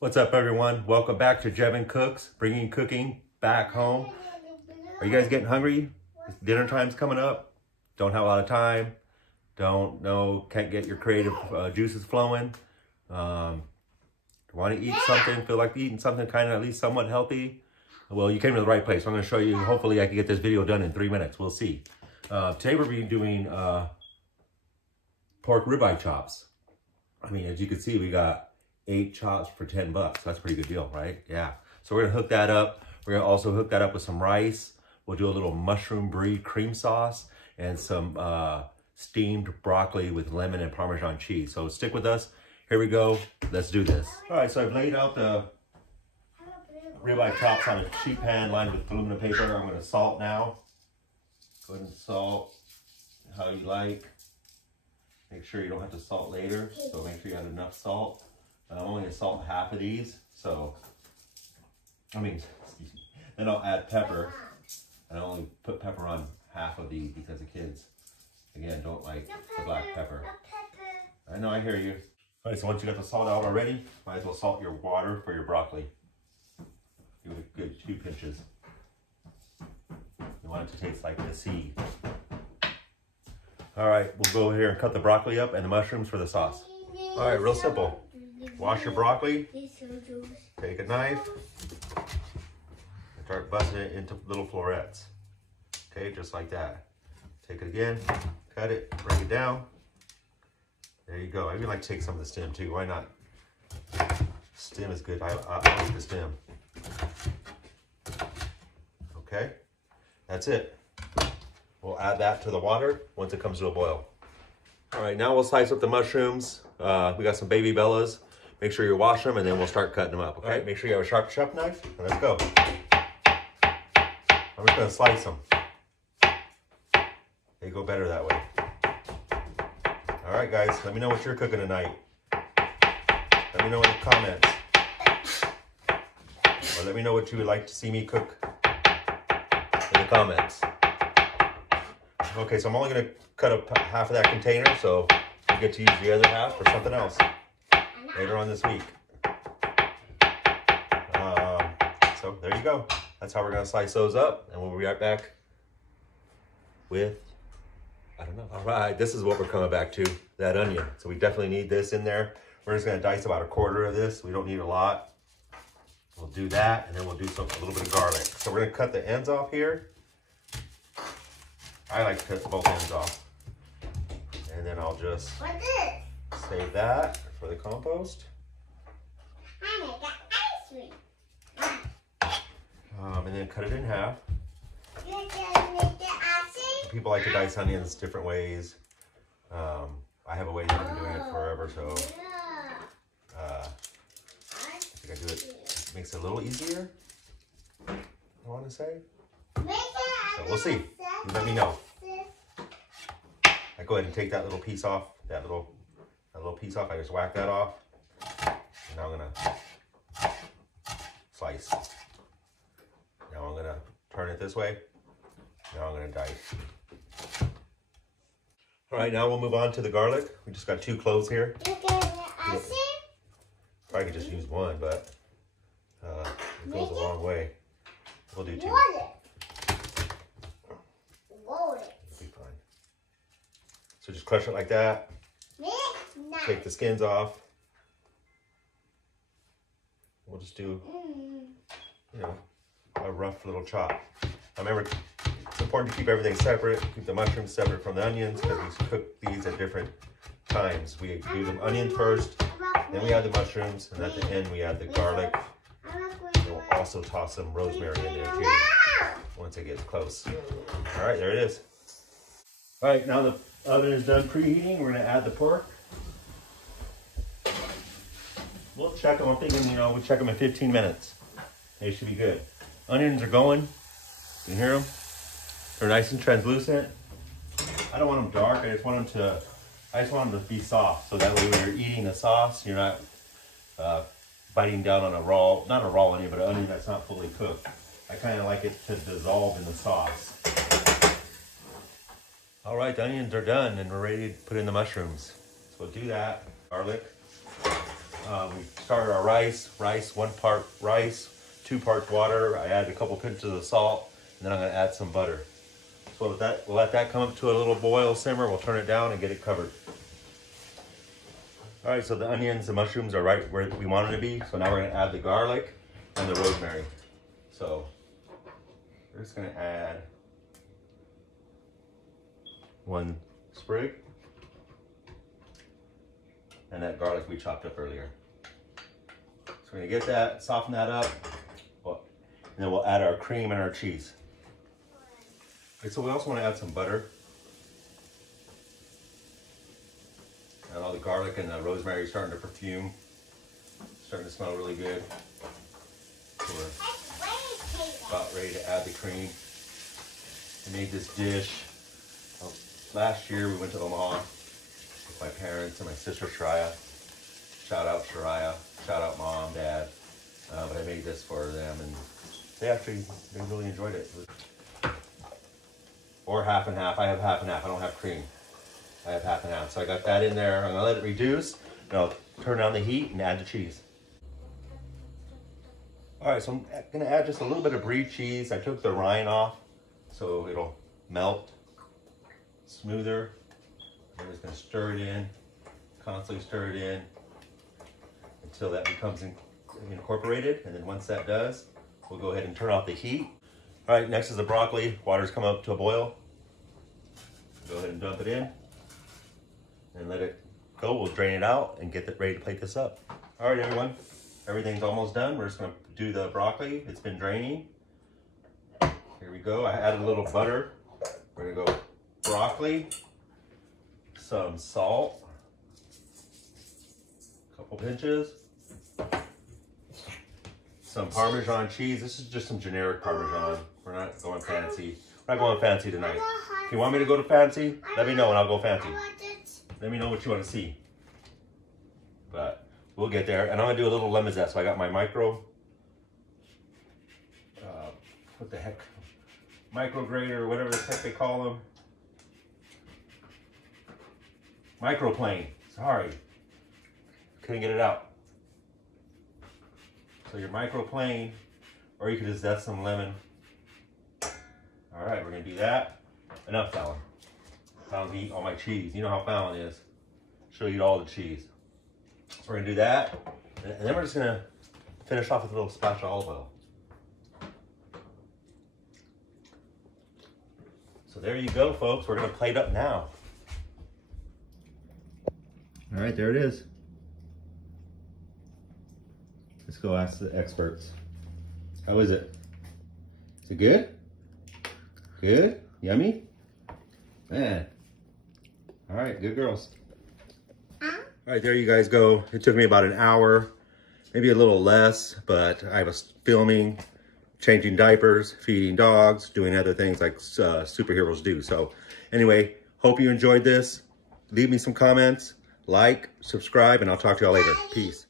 What's up, everyone? Welcome back to Jevin Cooks, bringing cooking back home. Are you guys getting hungry? Dinner time's coming up. Don't have a lot of time. Can't get your creative juices flowing. Want to eat something, feel like eating something kind of at least somewhat healthy? Well, you came to the right place. I'm going to show you. Hopefully I can get this video done in 3 minutes. We'll see. Today we're doing pork ribeye chops. I mean, as you can see, we got 8 chops for 10 bucks. That's a pretty good deal, right? Yeah. So we're gonna hook that up. We're gonna also hook that up with some rice. We'll do a little mushroom brie cream sauce and some steamed broccoli with lemon and Parmesan cheese. So stick with us. Here we go. Let's do this. All right, so I've laid out the ribeye chops on a sheet pan lined with aluminum paper. I'm gonna salt now. Go ahead and salt how you like. Make sure you don't have to salt later, so make sure you have enough salt. I'm only gonna salt half of these, so, excuse me. Then I'll add pepper, and I only put pepper on half of these because the kids, again, don't like the black pepper. I know, I hear you. All right, so once you got the salt out already, might as well salt your water for your broccoli. Give it a good 2 pinches. You want it to taste like the sea. All right, we'll go here and cut the broccoli up and the mushrooms for the sauce. All right, real simple. Wash your broccoli, take a knife, and start busting it into little florets. Okay, just like that. Take it again, cut it, break it down. There you go. I even like to take some of the stem too, why not? Stem is good, I like the stem. Okay, that's it. We'll add that to the water once it comes to a boil. All right, now we'll slice up the mushrooms. We got some baby bellas. Make sure you wash them and then we'll start cutting them up, okay? All right, make sure you have a sharp chef knife. Let's go. I'm just gonna slice them. They go better that way. All right, guys, let me know what you're cooking tonight. Let me know in the comments. Or let me know what you would like to see me cook in the comments. Okay, so I'm only gonna cut up half of that container, so you get to use the other half for something else later on this week. So there you go. That's how we're gonna slice those up, and we'll be right back with, I don't know. All right, this is what we're coming back to, that onion. So we definitely need this in there. We're just gonna dice about 1/4 of this. We don't need a lot. We'll do that, and then we'll do a little bit of garlic. So we're gonna cut the ends off here. I like to cut both ends off. And then I'll just save that for the compost. I make an ice cream. And then cut it in half. You're gonna make the ice cream? People like to dice onions different ways. I have a way that I've been doing it forever, so I think I do it. It makes it a little easier, I want to say. So we'll see. You let me know. I go ahead and take that little piece off. That little piece off. I just whack that off. And now I'm gonna slice. Now I'm gonna turn it this way. Now I'm gonna dice. All right, now we'll move on to the garlic. We just got 2 cloves here. You're gonna make ice cream? Probably could just use 1, but it goes a long way. We'll do 2. Roll it. It'll be fine. So just crush it like that. Take the skins off. We'll just do, you know, a rough little chop. Remember, it's important to keep everything separate. Keep the mushrooms separate from the onions because we cook these at different times. We do the onion first, then we add the mushrooms, and at the end we add the garlic. And we'll also toss some rosemary in there too once it gets close. All right, there it is. All right, now the oven is done preheating. We're gonna add the pork. We'll check them. I'm thinking, we'll check them in 15 minutes. They should be good. Onions are going. You can hear them? They're nice and translucent. I don't want them dark. I just want them to be soft. So that way when you're eating the sauce, you're not biting down on not a raw onion, but an onion that's not fully cooked. I kind of like it to dissolve in the sauce. All right, the onions are done and we're ready to put in the mushrooms. So we'll do that. Garlic. We started our rice, 1 part rice, 2 parts water. I added a couple pinches of salt, and then I'm gonna add some butter. So with that, we'll let that come up to a little boil simmer. We'll turn it down and get it covered. All right, so the onions and mushrooms are right where we want them to be. So now we're gonna add the garlic and the rosemary. So we're just gonna add 1 sprig and that garlic we chopped up earlier. So we're gonna get that, soften that up, and then we'll add our cream and our cheese. Okay, so we also wanna add some butter. And all the garlic and the rosemary is starting to perfume, starting to smell really good. So we're about ready to add the cream. I made this dish. Last year we went to Omaha with my parents and my sister Shariah. Shout out Shariah, shout out Mom, Dad. But I made this for them and they really enjoyed it. Or half and half, I have half and half, I don't have cream. I have half and half. So I got that in there. I'm gonna let it reduce. And I'll turn down the heat and add the cheese. All right, so I'm gonna add just a little bit of brie cheese. I took the rind off so it'll melt smoother. I'm just gonna stir it in, constantly stir it in until that becomes incorporated. And then once that does, we'll go ahead and turn off the heat. All right, next is the broccoli. Water's come up to a boil. Go ahead and dump it in and let it go. We'll drain it out and get it ready to plate this up. All right, everyone, everything's almost done. We're just gonna do the broccoli. It's been draining. Here we go. I added a little butter. We're gonna go broccoli, some salt, a couple pinches, some Parmesan cheese. This is just some generic Parmesan. We're not going fancy. We're not going fancy tonight. If you want me to go to fancy, let me know and I'll go fancy. Let me know what you want to see. But we'll get there. And I'm going to do a little lemon zest. So I got my micro, what the heck, micro grater, whatever the heck they call them. Microplane. Sorry. Couldn't get it out. So your microplane, or you could just zest some lemon. All right, we're going to do that. Enough, Fallon. Fallon's eating all my cheese. You know how Fallon is. She'll eat all the cheese. So we're gonna do that. And then we're just gonna finish off with a little splash of olive oil. So there you go, folks. We're gonna plate up now. All right, there it is. Let's go ask the experts. How is it? Is it good? Good? Yummy? Man. All right, good girls. All right, there you guys go. It took me about an hour, maybe a little less, but I was filming, changing diapers, feeding dogs, doing other things like superheroes do. So anyway, hope you enjoyed this. Leave me some comments, like, subscribe, and I'll talk to y'all later. Peace.